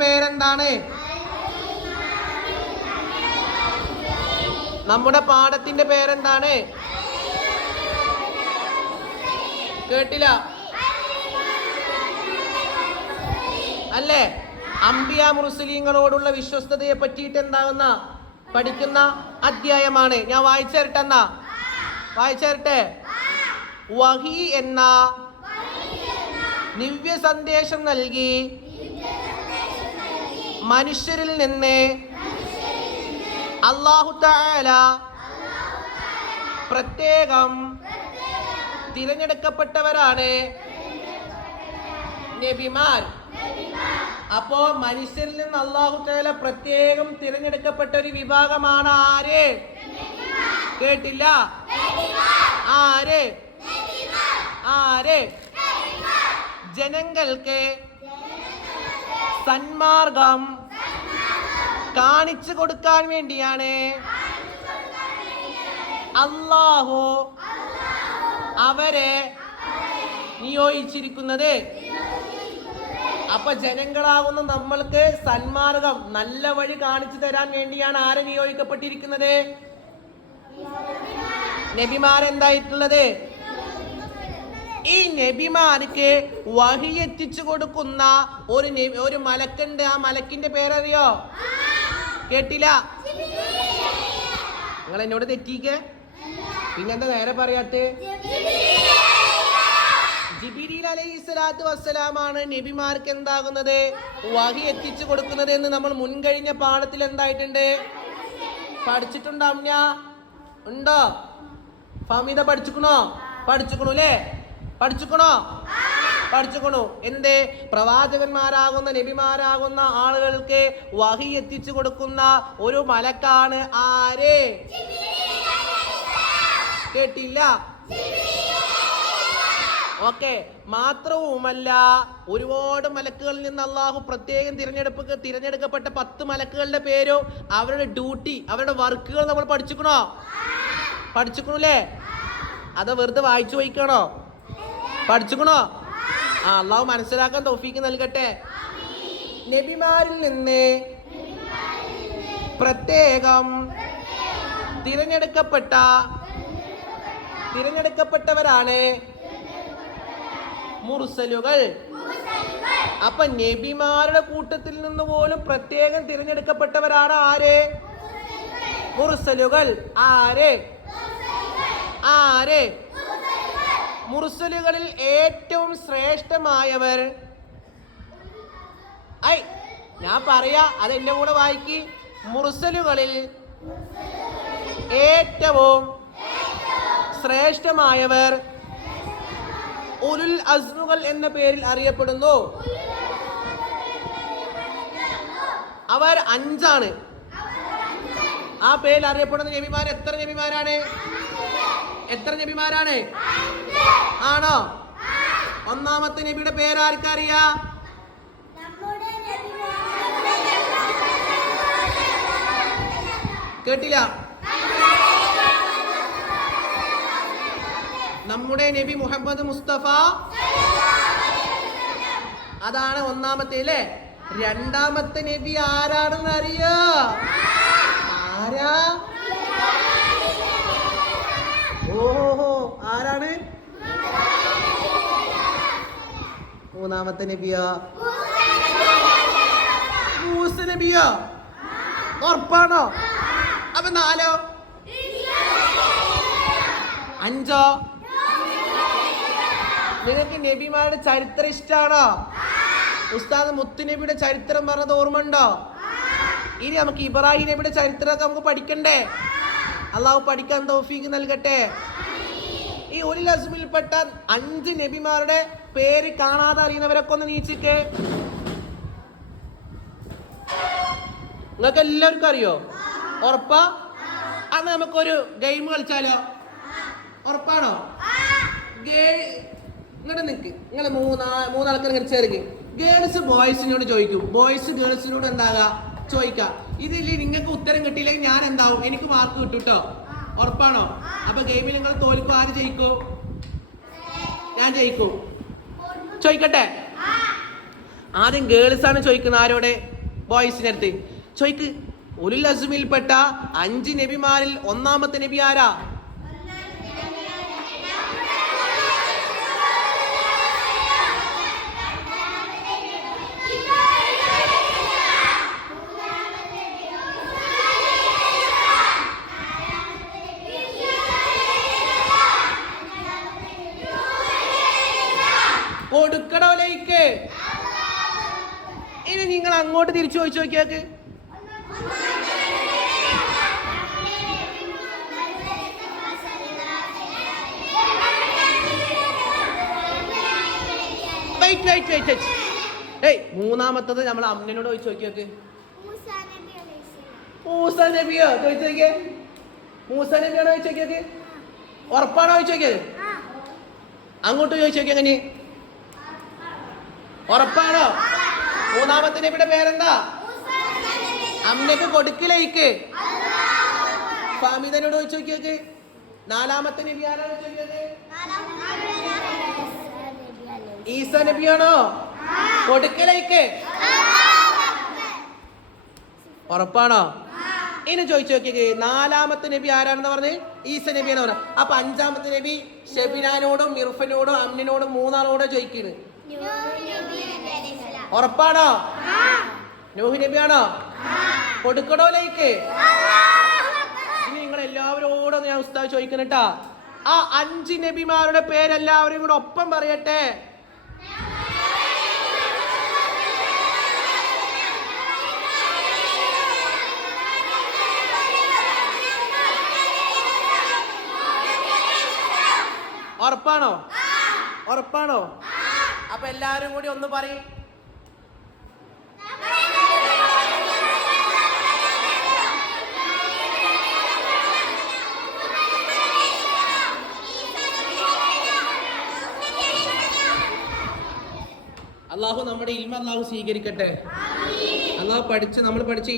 പേരെന്താണ്? നമ്മുടെ പാഠത്തിന്റെ പേരെന്താണ്? കേട്ടില്ല അല്ലേ? അംബിയ മുർസലീങ്ങളോടുള്ള വിശ്വസ്തതയെ പറ്റിയിട്ട് എന്താകുന്ന പഠിക്കുന്ന അധ്യായമാണ്. ഞാൻ വായിച്ചേരട്ടെ. വഹി എന്ന ദിവ്യ സന്ദേശം നൽകി മനുഷ്യരിൽ നിന്ന് അല്ലാഹു തആല പ്രത്യേകം തിരഞ്ഞെടുക്കപ്പെട്ടവരാണ് നബിമാർ. അപ്പോ മനുഷ്യരിൽ നിന്ന് അല്ലാഹു തആല പ്രത്യേകം തിരഞ്ഞെടുക്കപ്പെട്ട ഒരു വിഭാഗമാണ് ആര്? കേട്ടില്ല. ആര്? ജനങ്ങൾക്ക് സന്മാർഗം കാണിച്ചു കൊടുക്കാൻ വേണ്ടിയാണ് അല്ലാഹു അവരെ നിയോഗിച്ചിരിക്കുന്നത്. അപ്പൊ ജനങ്ങളാകുന്ന നമ്മൾക്ക് സന്മാർഗം, നല്ല വഴി കാണിച്ചു തരാൻ വേണ്ടിയാണ് ആരെ നിയോഗിക്കപ്പെട്ടിരിക്കുന്നത്? നബിമാരെന്തായിട്ടുള്ളത്? ഈ നബിമാർക്ക് വഹി എത്തിച്ചു കൊടുക്കുന്ന ഒരു മലക്കുണ്ട്. ആ മലക്കിന്റെ പേരറിയോ? കേട്ടില്ല. നിങ്ങൾ എന്നോട് തെറ്റിക്കേ, പിന്നെന്താ നേരെ പറയാത്തെ? ജിബ്രീൽ അലൈഹിസ്സലാത്തു വസ്സലാമാണ് നബിമാർക്ക് എന്താകുന്നത്? വഹി എത്തിച്ചു കൊടുക്കുന്നത് എന്ന് നമ്മൾ മുൻകഴിഞ്ഞ പാഠത്തിൽ എന്തായിട്ടുണ്ട്? പഠിച്ചിട്ടുണ്ടാവും. ഉണ്ടോ? ഫഹീദ പഠിച്ചുക്കണോ? പഠിച്ചുക്കണോ? എന്തേ? പ്രവാചകന്മാരാകുന്ന നബിമാരാകുന്ന ആളുകൾക്ക് വഹി എത്തിച്ചു കൊടുക്കുന്ന ഒരു മലക്കാണ് ആര്? കേട്ടില്ല. ഓക്കെ. മാത്രവുമല്ല, ഒരുപാട് മലക്കുകളിൽ നിന്ന് അള്ളാഹു പ്രത്യേകം തിരഞ്ഞെടുക്കപ്പെട്ട 10 മലക്കുകളുടെ പേരും അവരുടെ ഡ്യൂട്ടി, അവരുടെ വർക്കുകൾ നമ്മൾ പഠിച്ചുക്കണല്ലേ? അത് വെറുതെ വായിച്ചു വയ്ക്കണോ? പഠിച്ചുക്കണോ? അള്ളാഹു മനസ്സിലാക്കാൻ തൗഫീക്ക് നൽകട്ടെ. നബിമാരിൽ നിന്ന് പ്രത്യേകം തിരഞ്ഞെടുക്കപ്പെട്ടവരാണ് മുർസലുകൾ. അപ്പൊ നബിമാരുടെ കൂട്ടത്തിൽ നിന്ന് പോലും പ്രത്യേകം തിരഞ്ഞെടുക്കപ്പെട്ടവരാണ് ആര്? മുർസലുകൾ. ആര്? മുർസലുകളിൽ ഏറ്റവും ശ്രേഷ്ഠമായവർ. ഞാൻ പറയാ, അത് എന്റെ കൂടെ വായിക്ക്. മുർസലുകളിൽ ഏറ്റവും ശ്രേഷ്ഠമായവർ ഉലുൽ അസ്മുകൾ എന്ന പേരിൽ അറിയപ്പെടുന്നു. അവർ 5 ആ പേരിൽ അറിയപ്പെടുന്ന നബിമാർ എത്ര നബിമാരാണ്? ആണോ? ഒന്നാമത്തെ നബിയുടെ പേരാർക്കറിയാ? കേട്ടില്ല. നമ്മുടെ നബി മുഹമ്മദ് മുസ്തഫ, അതാണ് ഒന്നാമത്തെ അല്ലേ? രണ്ടാമത്തെ നബി ആരാണെന്ന് അറിയോ? ആരാ? ഓഹോ, ആരാണ്? മൂന്നാമത്തെ നബിയോ? മൂസ നബിയോ? ഉറപ്പാണോ? അപ്പൊ 4 5 നിങ്ങൾക്ക് നബിമാരുടെ ചരിത്രം ഇഷ്ടാണോ? ഉസ്താദ് മുത്തുനബിയുടെ ചരിത്രം പറഞ്ഞത് ഓർമ്മയുണ്ടോ? ഇനി നമുക്ക് ഇബ്രാഹിം നബിയുടെ ചരിത്രമൊക്കെ നമുക്ക് പഠിക്കണ്ടേ? അള്ളാഹു പഠിക്കാൻ തൗഫീഖ് നൽകട്ടെ. ഈ ഉലുൽ അസ്മിൽപ്പെട്ട 5 നബിമാരുടെ പേര് കാണാതെ അറിയുന്നവരൊക്കെ ഒന്ന് നീച്ചിക്കേ. നിങ്ങൾക്ക് എല്ലാവർക്കും അറിയോ? ഉറപ്പാ? അന്ന് നമുക്കൊരു ഗെയിം കളിച്ചാലോ? ഉറപ്പാണോ? ഇങ്ങോട്ട് നിൽക്ക്. നിങ്ങൾ മൂന്നാൾക്കാർ ഇങ്ങനെ ചേർക്ക്. ഗേൾസ് ബോയ്സിനോട് ചോദിക്കും, ബോയ്സ് ഗേൾസിനോട് ചോദിക്കാം. ഇതിൽ നിങ്ങൾക്ക് ഉത്തരം കിട്ടിയില്ലെങ്കിൽ ഞാൻ എന്താവും? എനിക്ക് മാർക്ക് കിട്ടും കേട്ടോ. ഉറപ്പാണോ? അപ്പൊ ഗെയിമിൽ നിങ്ങൾ തോൽക്കും. ആര് ജയിക്കും? ഞാൻ ജയിക്കും. ചോദിക്കട്ടെ. ആദ്യം ഗേൾസ് ആണ് ചോദിക്കുന്നത്. ആരോടെ? ബോയ്സിന്റെ അടുത്ത് ചോദിക്ക്. ഉലുൽ അസ്മിൽപ്പെട്ട 5 നബിമാരിൽ ഒന്നാമത്തെ നബി ആരാ? കൊടുക്കണോ ലൈക്ക്? ഇനി നിങ്ങൾ അങ്ങോട്ട് തിരിച്ചു ചോദിച്ചു നോക്കിയാക്ക്. മൂന്നാമത്തത് നമ്മൾ അമ്മനോട് ചോദിച്ചു നോക്കിയാക്ക്. മൂസ നബിയോ ചോദിച്ചു നോക്കിയേ. മൂസ നബിയാണോ ചോദിച്ചു നോക്കിയാക്ക്? ഉറപ്പാണോ ചോദിച്ചു നോക്കിയത്? അങ്ങോട്ട് ചോദിച്ചു നോക്കിയ എങ്ങനെ? ഉറപ്പാണോ? മൂന്നാമത്തെ നബിയുടെ പേരെന്താ? അമ്മക്ക് കൊടുക്കിലേക്ക്. ഫാമിദനോട് ചോദിച്ചു നോക്കിയൊക്കെ. നാലാമത്തെ നബി ആരാണ് ചോദിച്ചത്? ഈസ നബിയാണോ? കൊടുക്കലേക്ക്. ഉറപ്പാണോ? ഇനി ചോദിച്ചു നോക്കിയേ. നാലാമത്തെ നബി ആരാണെന്ന് പറഞ്ഞ്? ഈസ നബിയാണ് പറഞ്ഞത്. അപ്പൊ 5-ാമത്തെ നബി ഷെബിനാനോടും മിർഫനോടും അമ്നിനോടും മൂന്നാളോടും ചോദിക്കുന്നത്. ഉറപ്പാണോ? നൂഹ് നബിയാണോ? കൊടുക്കണോ ലൈക്ക്? ഇനി നിങ്ങൾ എല്ലാവരോടും ഞാൻ ഉസ്താദ് ചോദിക്കണട്ടാ. ആ 5 നബിമാരുടെ പേരെല്ലാവരും കൂടെ ഒപ്പം പറയട്ടെ. ഉറപ്പാണോ? ഉറപ്പാണോ? അപ്പൊ എല്ലാരും കൂടി ഒന്ന് പറയും. അള്ളാഹു നമ്മുടെ ഇൽമ അള്ളാഹു സ്വീകരിക്കട്ടെ. അള്ളാഹു നമ്മൾ പഠിച്ച